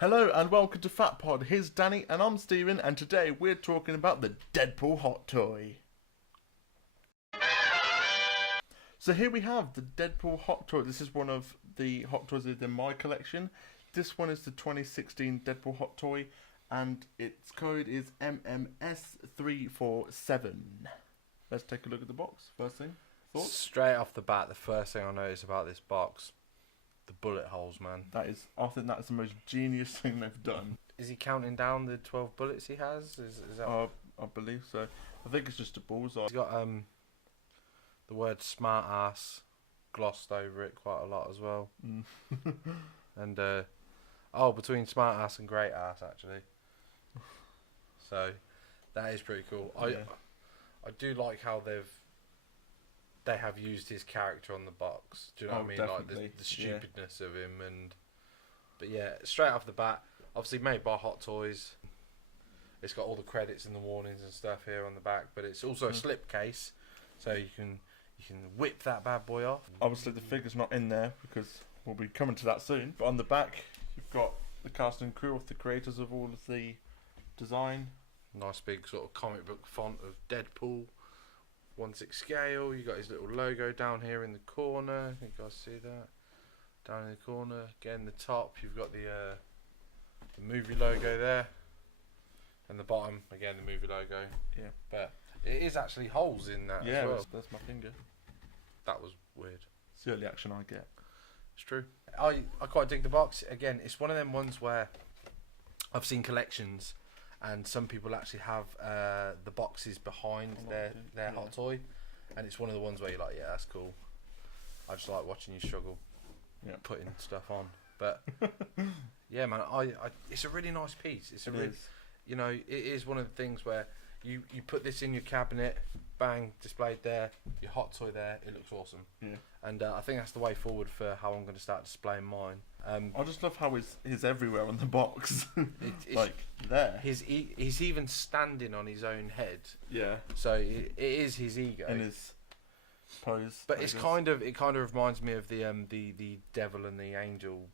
Hello and welcome to Fat Pod. Here's Danny and I'm Steven, and today we're talking about the Deadpool Hot Toy. So here we have the Deadpool Hot Toy. This is one of the Hot Toys in my collection. This one is the 2016 Deadpool Hot Toy and its code is MMS347. Let's take a look at the box. First thing, thoughts? Straight off the bat, the first thing I notice about this box, the bullet holes, man. I think that's the most genius thing they've done. Is he counting down the 12 bullets he has? Is that? I believe so. I think it's just a bullseye. He's got the word smart ass glossed over it quite a lot as well. And between smart ass and great ass actually. So that is pretty cool. I do like how they have used his character on the box. Do you know what I mean? Definitely. Like the stupidness of him, but yeah, straight off the bat, obviously made by Hot Toys. It's got all the credits and the warnings and stuff here on the back, but it's also a slip case, so you can whip that bad boy off. Obviously the figure's not in there because we'll be coming to that soon. But on the back, you've got the cast and crew of the creators of all of the design. Nice big sort of comic book font of Deadpool. 1/6 scale. You got his little logo down here in the corner. You guys see that? Down in the corner. Again, the top. You've got the movie logo there, and the bottom again the movie logo. Yeah. But it is actually holes in that as well. That's my finger. That was weird. It's the only action I get. It's true. I quite dig the box. Again, it's one of them ones where I've seen collections. And some people actually have the boxes behind their hot toy, and it's one of the ones where you're like, yeah, that's cool. I just like watching you struggle, putting stuff on. But yeah, man, it's a really nice piece. It is one of the things where you put this in your cabinet, bang, displayed there, your hot toy there, it looks awesome. Yeah. And I think that's the way forward for how I'm going to start displaying mine. I just love how he's everywhere on the box. Like there. He's even standing on his own head. Yeah. So it is his ego. And his pose. But it kind of reminds me of the devil and the angel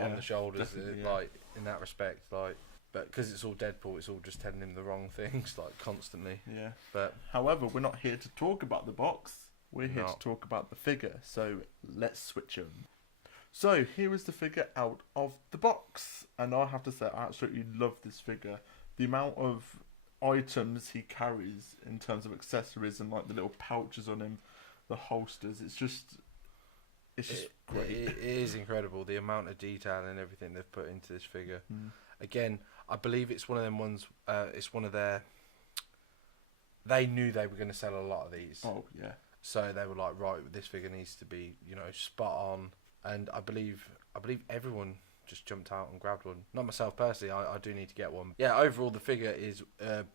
on the shoulders, like in that respect, like. But because it's all Deadpool, it's all just telling him the wrong things, like constantly. Yeah. But however, we're not here to talk about the box. We're here to talk about the figure. So let's switch them. So here is the figure out of the box, and I have to say I absolutely love this figure. The amount of items he carries in terms of accessories and like the little pouches on him, the holsters. It's just great. It is incredible the amount of detail and everything they've put into this figure. Again, I believe it's one of them ones. It's one of their. They knew they were going to sell a lot of these. Oh yeah. So they were like, right, this figure needs to be, spot on. And I believe everyone just jumped out and grabbed one. Not myself personally. I do need to get one. Yeah. Overall, the figure is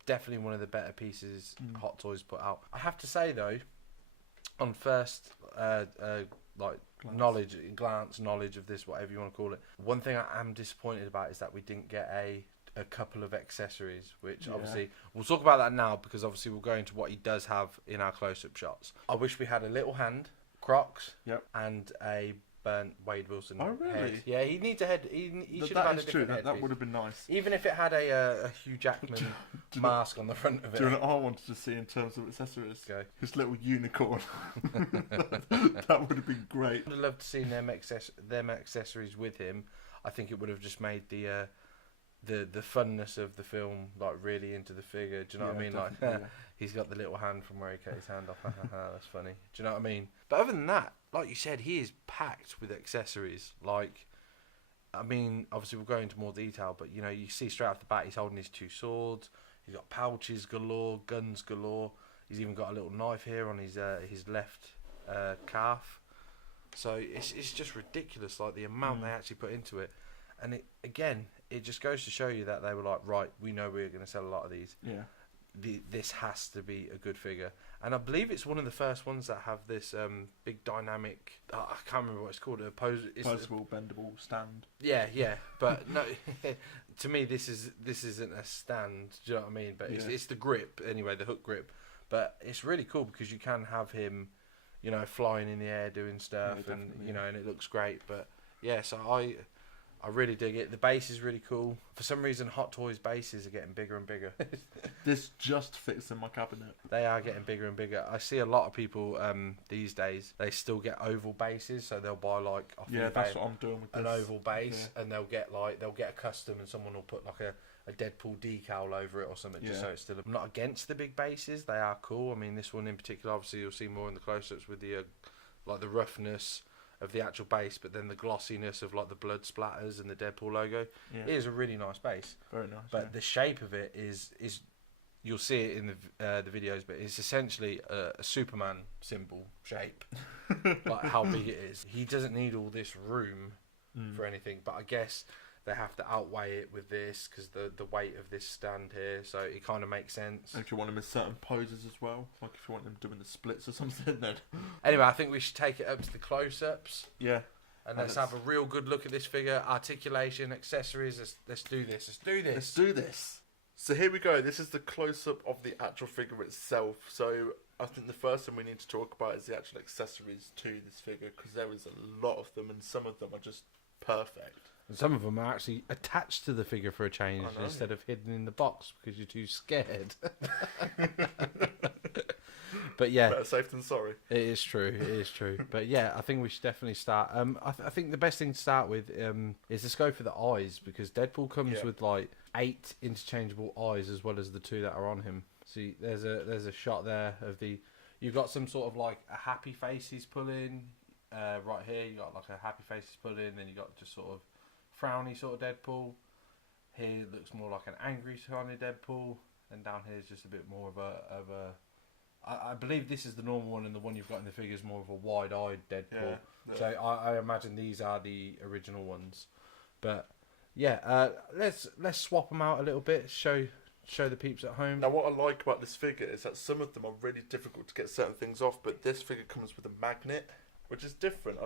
definitely one of the better pieces Hot Toys put out. I have to say though, on first glance knowledge of this, whatever you want to call it. One thing I am disappointed about is that we didn't get a couple of accessories, which obviously we'll talk about that now because obviously we'll go into what he does have in our close-up shots. I wish we had a little hand, Crocs, and a burnt Wade Wilson head. Yeah, he needs a head. He should have had a different head. That would have been nice. Even if it had a Hugh Jackman mask on the front of it. Do you know what I wanted to see in terms of accessories? Go. His little unicorn. That would have been great. I would have loved to see them accessories with him. I think it would have just made the funness of the film like really into the figure. Do you know what I mean? Like he's got the little hand from where he cut his hand off. That's funny. Do you know what I mean? But other than that, like you said, he is packed with accessories. Like, I mean, obviously we'll go into more detail, but you see straight off the bat he's holding his two swords. He's got pouches galore, guns galore. He's even got a little knife here on his left calf. So it's just ridiculous, like the amount they actually put into it. And it just goes to show you that they were like, right, we know we're going to sell a lot of these. Yeah. This has to be a good figure. And I believe it's one of the first ones that have this big dynamic, I can't remember what it's called, posable, bendable stand. Yeah. But no, to me, this isn't a stand, do you know what I mean? But it's the grip, anyway, the hook grip. But it's really cool because you can have him, flying in the air doing stuff and, and it looks great. But yeah, so I really dig it. The base is really cool. For some reason, Hot Toys bases are getting bigger and bigger. This just fits in my cabinet. They are getting bigger and bigger. I see a lot of people these days, they still get oval bases, so they'll buy like that's what I'm doing with an this. oval base, and they'll get a custom, and someone will put like a Deadpool decal over it or something, just so it's still. I'm not against the big bases; they are cool. I mean, this one in particular, obviously, you'll see more in the close-ups with the like the roughness of the actual base, but then the glossiness of like the blood splatters and the Deadpool logo. It is a really nice base. Very nice. But the shape of it is you'll see it in the videos, but it's essentially a Superman symbol shape, like how big it is. He doesn't need all this room for anything, but I guess they have to outweigh it with this because the weight of this stand here, so it kind of makes sense. And if you want him in certain poses as well, like if you want him doing the splits or something, then. Anyway, I think we should take it up to the close-ups. Yeah. And let's have a real good look at this figure. Articulation, accessories. Let's do this. Let's do this. Let's do this. So here we go. This is the close-up of the actual figure itself. So I think the first thing we need to talk about is the actual accessories to this figure, because there is a lot of them, and some of them are just perfect. And some of them are actually attached to the figure for a change instead of hidden in the box because you're too scared. But yeah, better safe than sorry. It is true. It is true. But yeah, I think we should definitely start. I think the best thing to start with is let's go for the eyes, because Deadpool comes with like 8 interchangeable eyes as well as the 2 that are on him. See, there's a shot there of you've got some sort of like a happy face he's pulling. Right here, you got like a happy face he's pulling, then you got just sort of frowny sort of Deadpool. Here it looks more like an angry kind of Deadpool, and down here is just a bit more of a. I believe this is the normal one, and the one you've got in the figure is more of a wide-eyed Deadpool. So I imagine these are the original ones. But yeah, let's swap them out a little bit. Show the peeps at home. Now, what I like about this figure is that some of them are really difficult to get certain things off, but this figure comes with a magnet, which is different.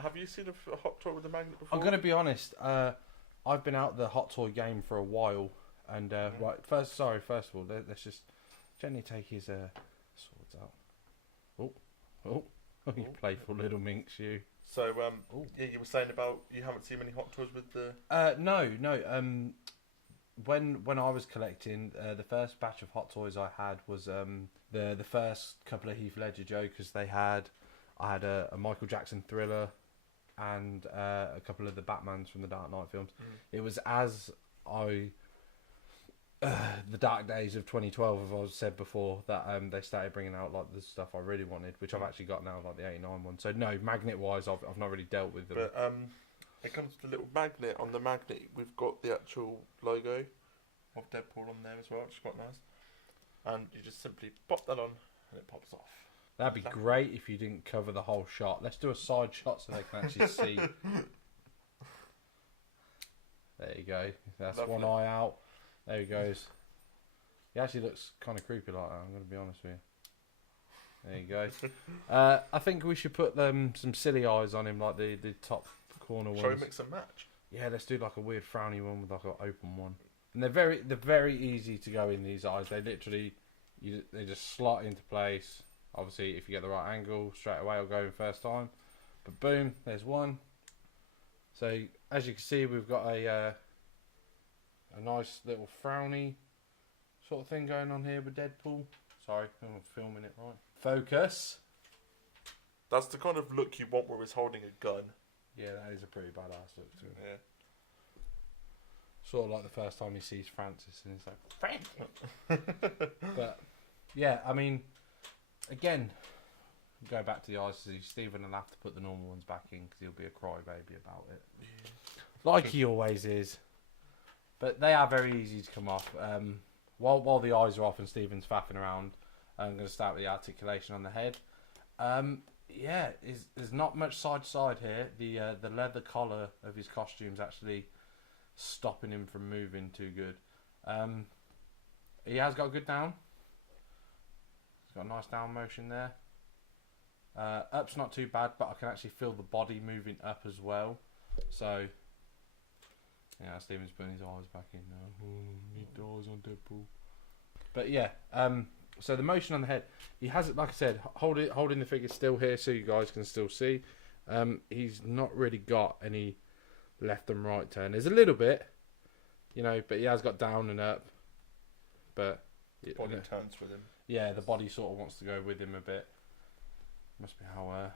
Have you seen a Hot Toy with a magnet before? I'm gonna be honest. I've been out the Hot Toy game for a while, and right. First of all, let's just gently take his swords out. Oh, you playful little minx, you. So, you were saying about you haven't seen many Hot Toys with the. No. When I was collecting, the first batch of Hot Toys I had was the first couple of Heath Ledger Jokers they had. I had a Michael Jackson Thriller, and a couple of the Batmans from the Dark Knight films. It was as the dark days of 2012, as I've said before, that they started bringing out like the stuff I really wanted, which I've actually got now, like the 89 one. So no, magnet wise, I've not really dealt with them. But it comes with a little magnet. On the magnet, we've got the actual logo of Deadpool on there as well, which is quite nice. And you just simply pop that on, and it pops off. That'd be great if you didn't cover the whole shot. Let's do a side shot so they can actually see. There you go. That's lovely. One eye out. There he goes. He actually looks kind of creepy like that, I'm going to be honest with you. There you go. I think we should put some silly eyes on him, like the top corner ones. Shall we mix and match? Yeah, let's do like a weird frowny one with like an open one. And they're very easy to go in, these eyes. They literally, they just slot into place. Obviously, if you get the right angle, straight away I'll go in first time. But boom, there's one. So as you can see, we've got a nice little frowny sort of thing going on here with Deadpool. Sorry, I'm filming it right. Focus. That's the kind of look you want where he's holding a gun. Yeah, that is a pretty badass look too. Yeah. Sort of like the first time he sees Francis and he's like, Francis! But, yeah, I mean, again, go back to the eyes. Stephen will have to put the normal ones back in because he'll be a crybaby about it. Yeah. Like he always is. But they are very easy to come off. While the eyes are off and Stephen's faffing around, I'm going to start with the articulation on the head. Yeah, there's not much side to side here. The leather collar of his costume's actually stopping him from moving too good. He has got a good down. He's got a nice down motion there. Up's not too bad, but I can actually feel the body moving up as well. So, yeah, Stephen's putting his eyes back in now. Need the eyes on Deadpool. But yeah, so the motion on the head, he has it, like I said, holding the figure still here so you guys can still see. He's not really got any left and right turn. There's a little bit, you know, but he has got down and up. But the body turns with him. Yeah, the body sort of wants to go with him a bit. Must be how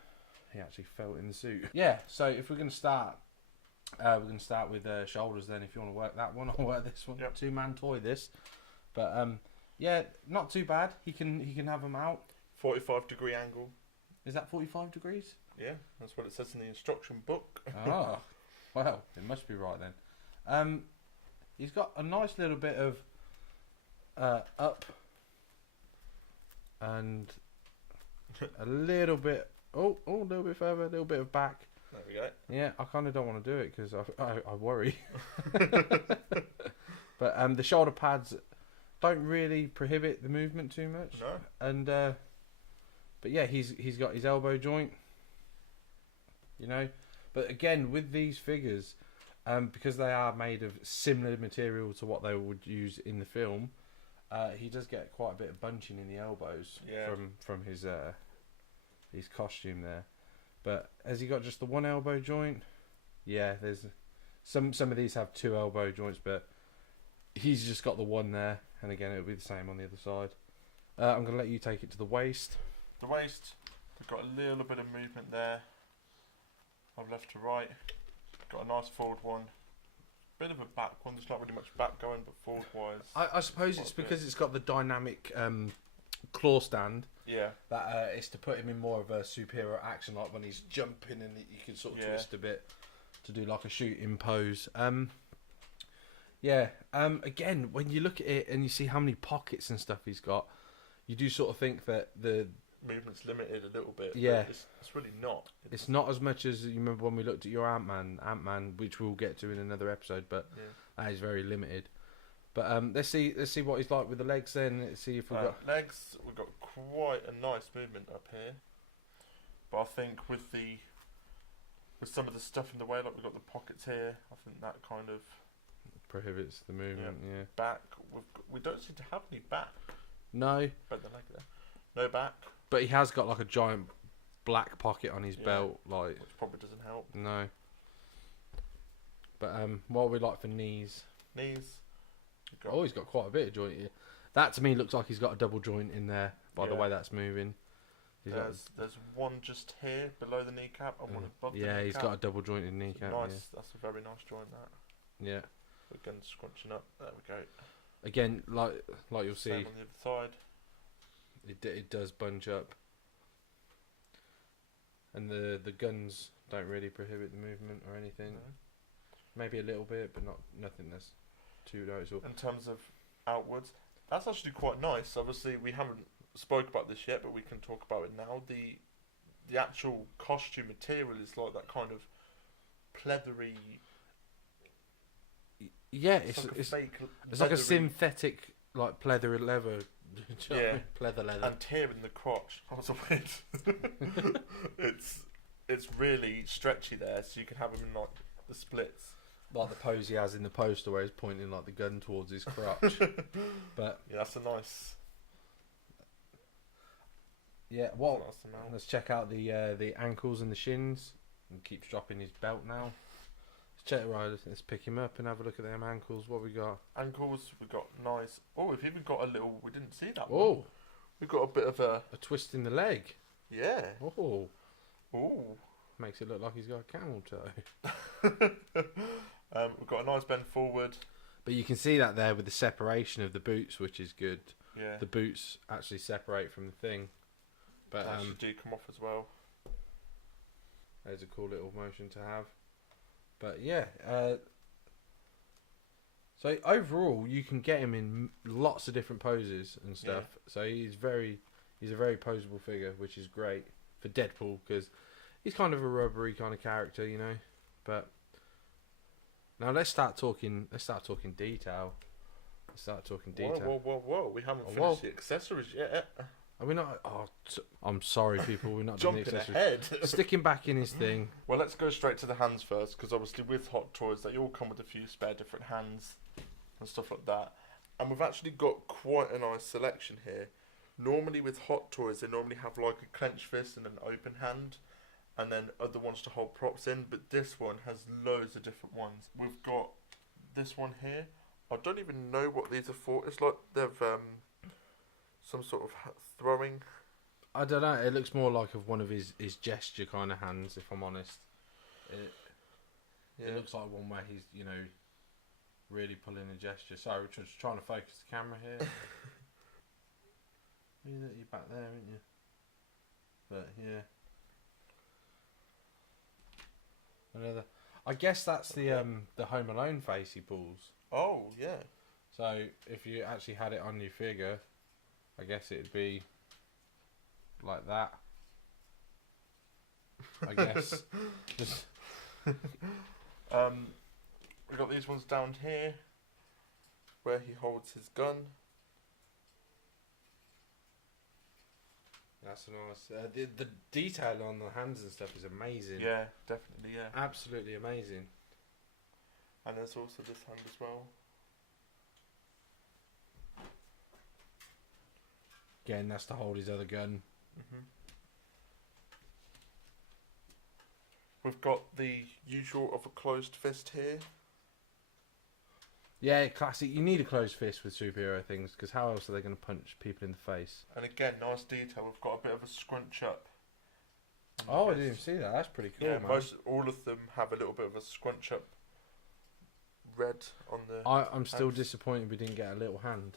he actually felt in the suit. Yeah, so if we're going to start, with shoulders then. If you want to work that one, I'll work this one. Yep. 2-man toy this. But yeah, not too bad. He can have them out. 45-degree angle. Is that 45 degrees? Yeah, that's what it says in the instruction book. Oh, well, it must be right then. He's got a nice little bit of up and a little bit. A little bit further, a little bit of back. There we go. Yeah, I kind of don't want to do it because I worry. But the shoulder pads don't really prohibit the movement too much. No. And but yeah, he's got his elbow joint. You know, but again with these figures, because they are made of similar material to what they would use in the film, he does get quite a bit of bunching in the elbows from his costume there. But has he got just the one elbow joint? Yeah, there's some of these have 2 elbow joints, but he's just got the one there. And again, it'll be the same on the other side. I'm going to let you take it to the waist. The waist, we've got a little bit of movement there. Of left to right. Got a nice forward one. Bit of a back one. There's not really much back going, but forward wise. I suppose it's because it's got the dynamic claw stand. Yeah. That it's to put him in more of a superhero action, like when he's jumping and you can sort of twist a bit to do like a shooting pose. Again, when you look at it and you see how many pockets and stuff he's got, you do sort of think that the movement's limited a little bit. Yeah, it's really not. It's not as much as you remember when we looked at your Ant-Man, which we'll get to in another episode. But that is very limited. But let's see what he's like with the legs then. Let's see if we've got legs. We've got quite a nice movement up here. But I think with some of the stuff in the way, like we've got the pockets here, I think that kind of prohibits the movement. Yeah. Back. We don't seem to have any back. No. But the leg there. No back. But he has got like a giant black pocket on his belt, like which probably doesn't help. No. But what we like for knees? Knees. He's got quite a bit of joint here. That to me looks like he's got a double joint in there. By the way that's moving. There's one just here below the kneecap and one above the kneecap. Yeah, he's got a double jointed kneecap. Nice. That's a very nice joint. That. Yeah. Again, scrunching up. There we go. Again, like you'll see. Same on the other side. It does bunch up, and the guns don't really prohibit the movement or anything. No. Maybe a little bit, but nothing that's too noticeable. In terms of outwards, that's actually quite nice. Obviously, we haven't spoke about this yet, but we can talk about it now. The actual costume material is like that kind of pleathery. Yeah, it's like a synthetic, like pleather leather. Yeah, pleather leather. And tearing the crotch. That was a weird. It's really stretchy there, so you can have them in like the splits. Like the pose he has in the poster where he's pointing like the gun towards his crotch. But yeah, that's a nice. Yeah, let's check out the ankles and the shins. He keeps dropping his belt now. Let's pick him up and have a look at them ankles. What we got? Ankles, we got nice. Oh, we've even got a little. We didn't see that one. Oh, we've got a bit of a twist in the leg. Yeah. Oh. Makes it look like he's got a camel toe. We've got a nice bend forward. But you can see that there with the separation of the boots, which is good. Yeah. The boots actually separate from the thing. But do come off as well. There's a cool little motion to have. But yeah, so overall you can get him in lots of different poses and stuff. Yeah. So he's a very poseable figure, which is great for Deadpool because he's kind of a rubbery kind of character, you know. But now let's start talking detail. Whoa! We haven't finished the accessories yet. Are we not? I'm sorry, people. We're not doing the accessories. Ahead. Sticking back in his thing. Well, let's go straight to the hands first, because obviously with Hot Toys, they all come with a few spare different hands and stuff like that. And we've actually got quite a nice selection here. Normally with Hot Toys, they normally have like a clenched fist and an open hand. and then other ones to hold props in. But this one has loads of different ones. We've got this one here. I don't even know what these are for. It's like they've some sort of throwing. I don't know. It looks more like of one of his gesture kind of hands, if I'm honest. It looks like one where he's, really pulling a gesture. Sorry, we're just trying to focus the camera here. You're back there, aren't you? But yeah. Another. I guess that's the Home Alone face he pulls. Oh yeah. So if you actually had it on your figure, I guess it'd be like that. I guess. Just. We got these ones down here, where he holds his gun. That's nice. The detail on the hands and stuff is amazing. Yeah, definitely. Yeah. Absolutely amazing. And there's also this hand as well. Again, that's to hold his other gun. Mm-hmm. We've got the usual of a closed fist here. Yeah, classic. You need a closed fist with superhero things, because how else are they going to punch people in the face? And again, nice detail. We've got a bit of a scrunch up. Oh, I didn't even see that. That's pretty cool, yeah, man. all of them have a little bit of a scrunch up red on the I'm still disappointed we didn't get a little hand.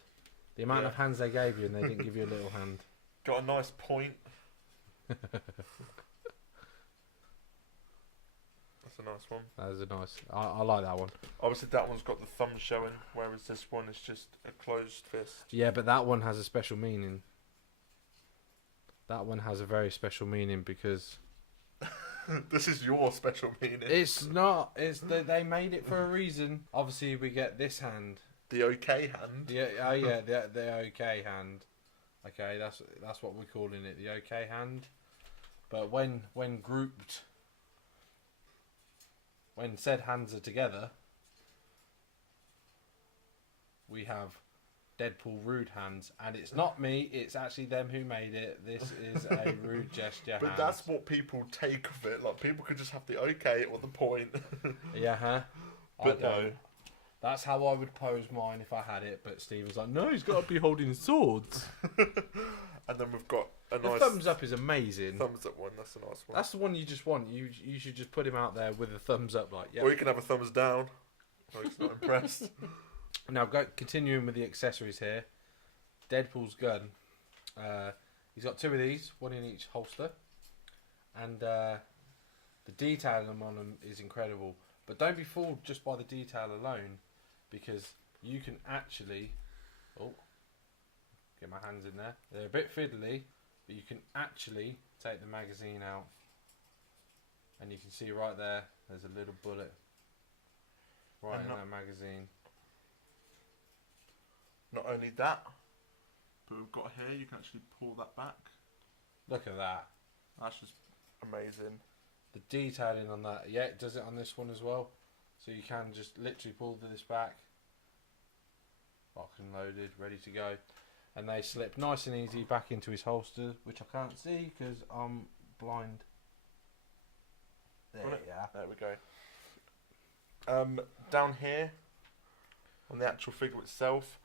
The amount of hands they gave you and they didn't give you a little hand. Got a nice point. That's a nice one. That is a nice. I like that one. Obviously, that one's got the thumb showing, whereas this one is just a closed fist. Yeah, but that one has a special meaning. That one has a very special meaning because... This is your special meaning. It's not. It's they made it for a reason. Obviously, we get this hand. The okay hand. Yeah. Oh yeah. The okay hand. Okay, that's what we're calling it. The okay hand. But when grouped, when said hands are together, we have Deadpool rude hands, and it's not me, it's actually them who made it. This is a rude gesture But hand. that's what people take of it. Like, people could just have the okay or the point. Yeah, huh? But no. That's how I would pose mine if I had it, but Steve was like, no, he's got to be holding swords. And then we've got a nice... The thumbs up is amazing. Thumbs up one, that's a nice one. That's the one you just want. You should just put him out there with a thumbs up, like, yeah. Or you can have a thumbs down. Oh, he's not impressed. Now, continuing with the accessories here. Deadpool's gun. He's got two of these, one in each holster. And the detail on them is incredible. But don't be fooled just by the detail alone, because you can actually... Oh, get my hands in there. They're a bit fiddly, but you can actually take the magazine out. And you can see right there, there's a little bullet right in that magazine. Not only that, but we've got here, you can actually pull that back. Look at that. That's just amazing. The detailing on that, yeah, it does it on this one as well. So you can just literally pull this back. Locked and loaded, ready to go. And they slip nice and easy back into his holster, which I can't see because I'm blind. There we are. There we go. Down here, on the actual figure itself,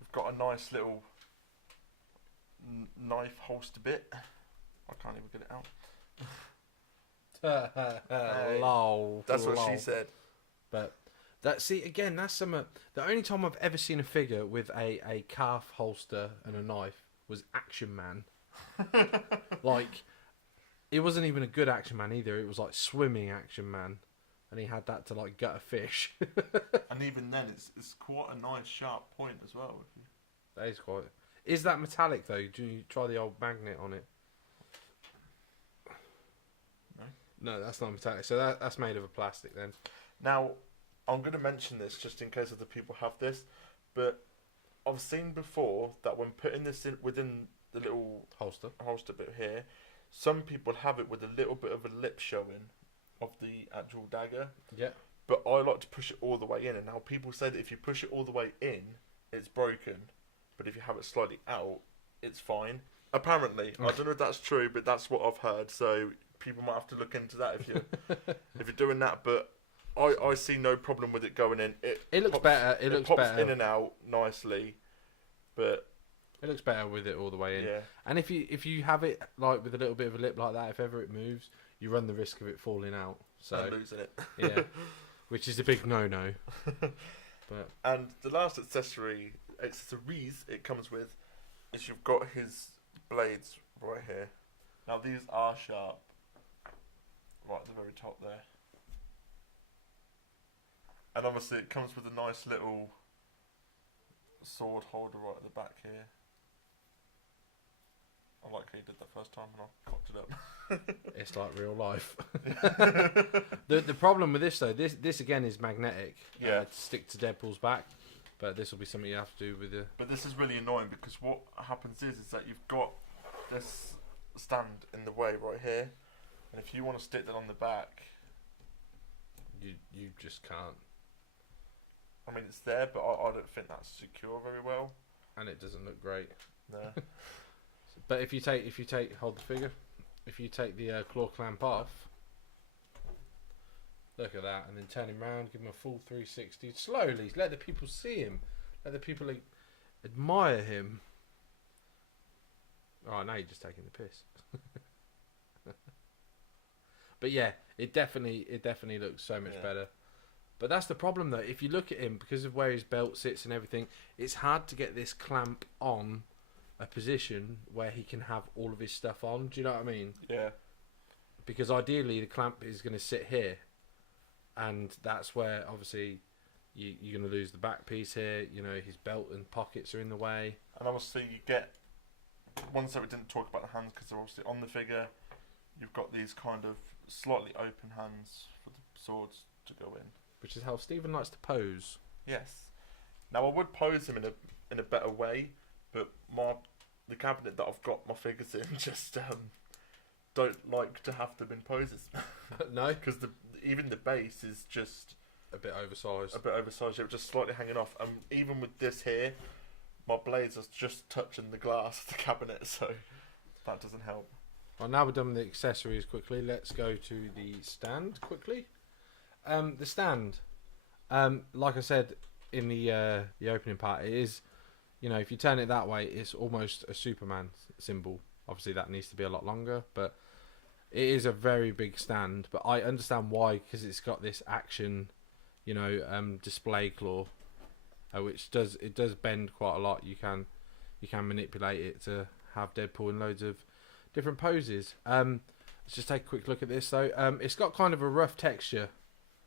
we've got a nice little knife holster bit. I can't even get it out. Lol. That's what she said. But that's the only time I've ever seen a figure with a calf holster and a knife was Action Man. Like, it wasn't even a good Action Man either. It was like swimming Action Man, and he had that to like gut a fish. And even then, it's quite a nice sharp point as well. That is quite. Is that metallic though? Do you try the old magnet on it? No, that's not metallic. So that's made of a plastic then. Now, I'm going to mention this just in case other people have this, but I've seen before that when putting this in within the little holster bit here, some people have it with a little bit of a lip showing of the actual dagger. Yeah. But I like to push it all the way in, and now people say that if you push it all the way in, it's broken, but if you have it slightly out, it's fine. Apparently, I don't know if that's true, but that's what I've heard. So people might have to look into that if you're doing that. But I see no problem with it going in. It looks better. It looks pops better in and out nicely, but it looks better with it all the way in. Yeah. And if you have it like with a little bit of a lip like that, if ever it moves, you run the risk of it falling out. So and losing it. Yeah, which is a big no-no. But and the last accessories it comes with is you've got his blades right here. Now these are sharp, right at the very top there. And obviously it comes with a nice little sword holder right at the back here. I like how you did that first time and I cocked it up. It's like real life. The problem with this though, this again is magnetic. Yeah. To stick to Deadpool's back, but this will be something you have to do with the. But this is really annoying because what happens is that you've got this stand in the way right here, and if you want to stick that on the back, you just can't. I mean, it's there, but I don't think that's secure very well. And it doesn't look great. No. But if you take hold the figure, if you take the claw clamp off, look at that, and then turn him around, give him a full 360 slowly. Let the people see him. Let the people admire him. Oh, now you're just taking the piss. But yeah, it definitely looks so much better. But that's the problem though. If you look at him, because of where his belt sits and everything, it's hard to get this clamp on a position where he can have all of his stuff on. Do you know what I mean? Yeah. Because ideally the clamp is going to sit here, and that's where obviously you're going to lose the back piece here. You know, his belt and pockets are in the way. And obviously you get ones that we didn't talk about the hands because they're obviously on the figure. You've got these kind of slightly open hands for the swords to go in, which is how Stephen likes to pose. Yes. Now I would pose him in a better way, but the cabinet that I've got my figures in just don't like to have them in poses. No, because even the base is just a bit oversized. Yeah, just slightly hanging off. And even with this here, my blades are just touching the glass of the cabinet, so that doesn't help. Well, now we're done with the accessories quickly. Let's go to the stand quickly. The stand, like I said in the opening part, it is, you know, if you turn it that way, it's almost a Superman symbol. Obviously, that needs to be a lot longer, but it is a very big stand. But I understand why, because it's got this action, you know, display claw, which does bend quite a lot. You can manipulate it to have Deadpool in loads of different poses. Let's just take a quick look at this though. It's got kind of a rough texture.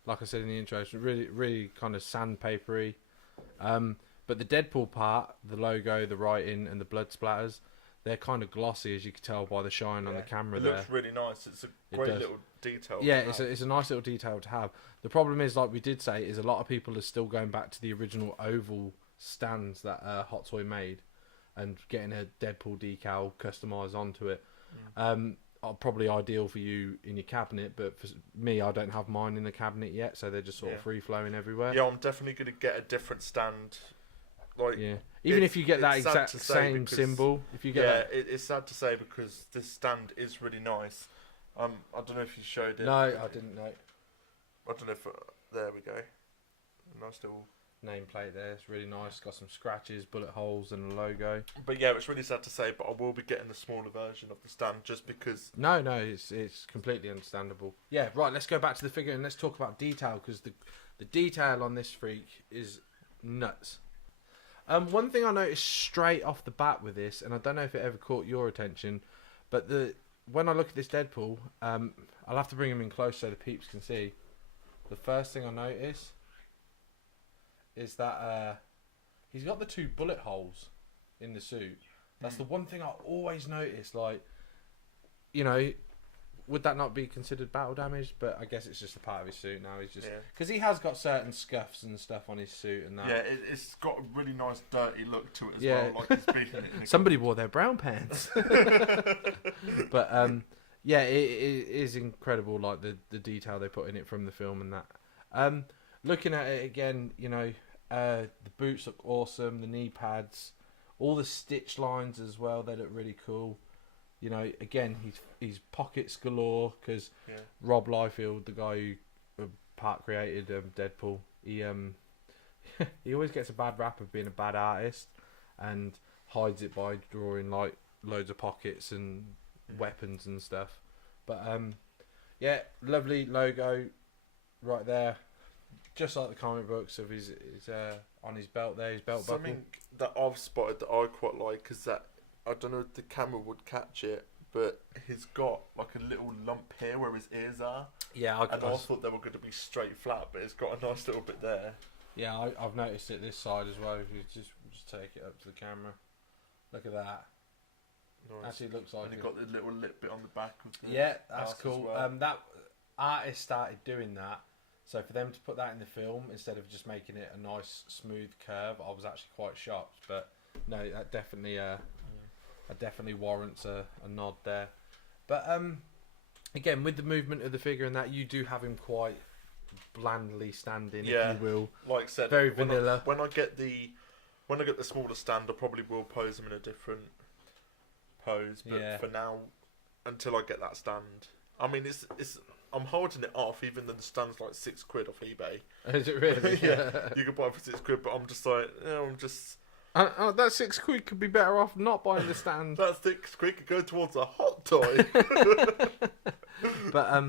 Like I said in the intro, it's really, really kind of sandpapery. But the Deadpool part, the logo, the writing, and the blood splatters, they're kind of glossy, as you can tell by the shine on the camera. It looks really nice. It's a great little detail. Yeah, it's a nice little detail to have. The problem is, like we did say, is a lot of people are still going back to the original oval stands that Hot Toy made and getting a Deadpool decal customized onto it. Probably ideal for you in your cabinet, but for me, I don't have mine in the cabinet yet, so they're just sort of free flowing everywhere. Yeah, I'm definitely going to get a different stand. Like, yeah, even if you get that exact same symbol, if you get it's sad to say because this stand is really nice. I don't know if you showed it. No, I didn't know. I don't know if there we go. Nice little nameplate there. It's really nice. Got some scratches, bullet holes, and a logo. But yeah, it's really sad to say, but I will be getting the smaller version of the stand just because. No, it's completely understandable. Yeah, right. Let's go back to the figure and let's talk about detail because the detail on this freak is nuts. One thing I noticed straight off the bat with this, and I don't know if it ever caught your attention, but when I look at this Deadpool, I'll have to bring him in close so the peeps can see. The first thing I notice is that he's got the 2 bullet holes in the suit. That's the one thing I always notice. Like, you know, would that not be considered battle damage? But I guess it's just a part of his suit now. He's just because he has got certain scuffs and stuff on his suit and that. Yeah, it's got a really nice dirty look to it as well. Like he's beating it. Somebody wore their brown pants. But yeah, it is incredible. Like the detail they put in it from the film and that. Looking at it again, you know, the boots look awesome. The knee pads, all the stitch lines as well. They look really cool. You know, again, he's pockets galore because Yeah. Rob Liefeld, the guy who part created Deadpool, he he always gets a bad rap of being a bad artist and hides it by drawing like loads of pockets and weapons and stuff. But yeah, lovely logo right there, just like the comic books of his on his belt there, his belt buckle. Something that I've spotted that I quite like is that, I don't know if the camera would catch it, but he's got like a little lump here where his ears are. Yeah, I thought they were going to be straight flat, but it's got a nice little bit there. Yeah, I've noticed it this side as well. If you just take it up to the camera, look at that. Nice. Actually, looks like. And you got the little lip bit on the back of the. Yeah, that's cool. Well. That artist started doing that, so for them to put that in the film instead of just making it a nice smooth curve, I was actually quite shocked. But no, that definitely that definitely warrants a nod there. But again, with the movement of the figure and that, you do have him quite blandly standing, if you will. Like I said, very vanilla. When I get the smaller stand, I probably will pose him in a different pose. But for now, until I get that stand, I mean, it's I'm holding it off, even though the stand's like £6 off eBay. Is it really? Yeah, you can buy it for £6, but I'm just like, that £6 could be better off not buying the stand. That £6 could go towards a hot toy. But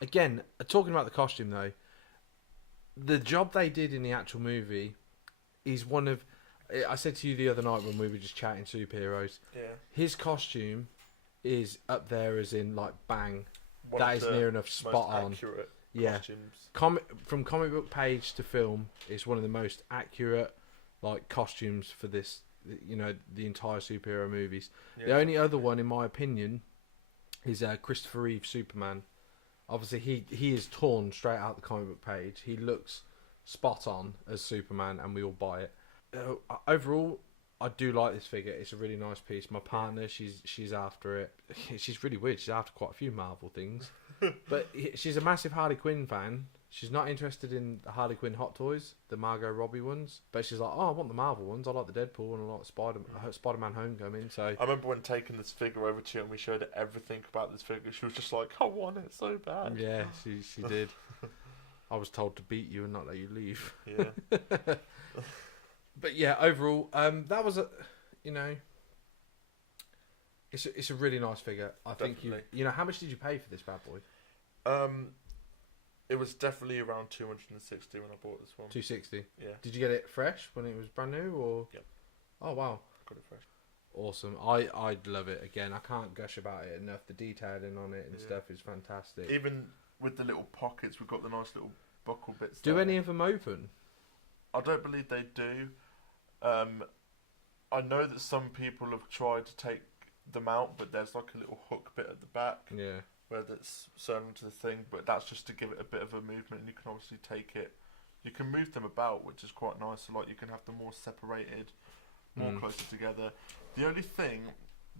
again, talking about the costume though, the job they did in the actual movie is one of. I said to you the other night when we were just chatting superheroes. Yeah. His costume is up there, as in like bang. That is near enough spot on. Accurate costumes. From comic book page to film, it's one of the most accurate like costumes for this. You know, the entire superhero movies. Yeah. The only other one, in my opinion, is Christopher Reeve Superman. Obviously, he is torn straight out the comic book page. He looks spot on as Superman, and we all buy it. Overall, I do like this figure. It's a really nice piece. My partner, she's after it. She's really weird. She's after quite a few Marvel things, but she's a massive Harley Quinn fan. She's not interested in the Harley Quinn Hot Toys, the Margot Robbie ones, but she's like, oh, I want the Marvel ones. I like the Deadpool and I like Spider-Man Homecoming. So I remember when taking this figure over to you and we showed her everything about this figure. She was just like, I want it so bad. Yeah, she did. I was told to beat you and not let you leave. Yeah. But yeah, overall, that was it's a really nice figure. I Definitely. think you know, how much did you pay for this bad boy? It was definitely around 260 when I bought this one. 260. Yeah. Did you get it fresh when it was brand new, or? Yep. Oh wow. Got it fresh. Awesome. I'd love it. Again, I can't gush about it enough. The detailing on it and stuff is fantastic. Even with the little pockets, we've got the nice little buckle bits. Do there. any of them open? I don't believe they do. I know that some people have tried to take them out, but there's like a little hook bit at the back. Yeah. Where that's sewn to the thing, but that's just to give it a bit of a movement, and you can obviously take it. You can move them about, which is quite nice. So like you can have them more separated, more closer together. The only thing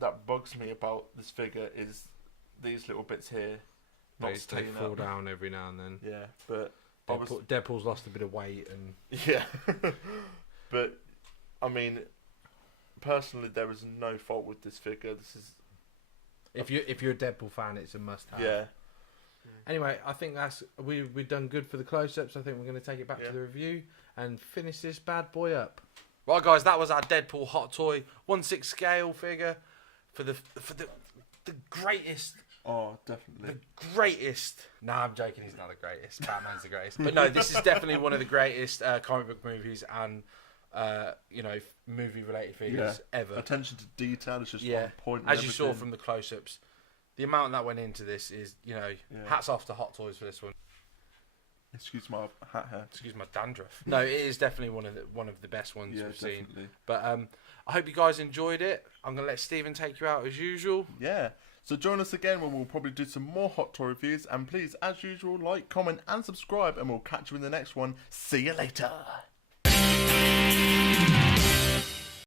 that bugs me about this figure is these little bits here. They fall down every now and then. Yeah, but Deadpool's lost a bit of weight and. Yeah, but I mean, personally, there is no fault with this figure. This is. If you're a Deadpool fan, it's a must-have. Yeah. Anyway, I think we've done good for the close-ups. I think we're going to take it back to the review and finish this bad boy up. Right, guys, that was our Deadpool Hot Toy 1/6 scale figure for the greatest. Oh, definitely. The greatest. Nah, I'm joking. He's not the greatest. Batman's the greatest. But no, this is definitely one of the greatest comic book movies and movie-related figures ever. Attention to detail is just on point. As you saw from the close-ups, the amount that went into this is, hats off to Hot Toys for this one. Excuse my hat hair. Excuse my dandruff. No, it is definitely one of the best ones we've seen. But I hope you guys enjoyed it. I'm gonna let Stephen take you out as usual. Yeah. So join us again when we'll probably do some more Hot Toy reviews. And please, as usual, like, comment, and subscribe. And we'll catch you in the next one. See you later.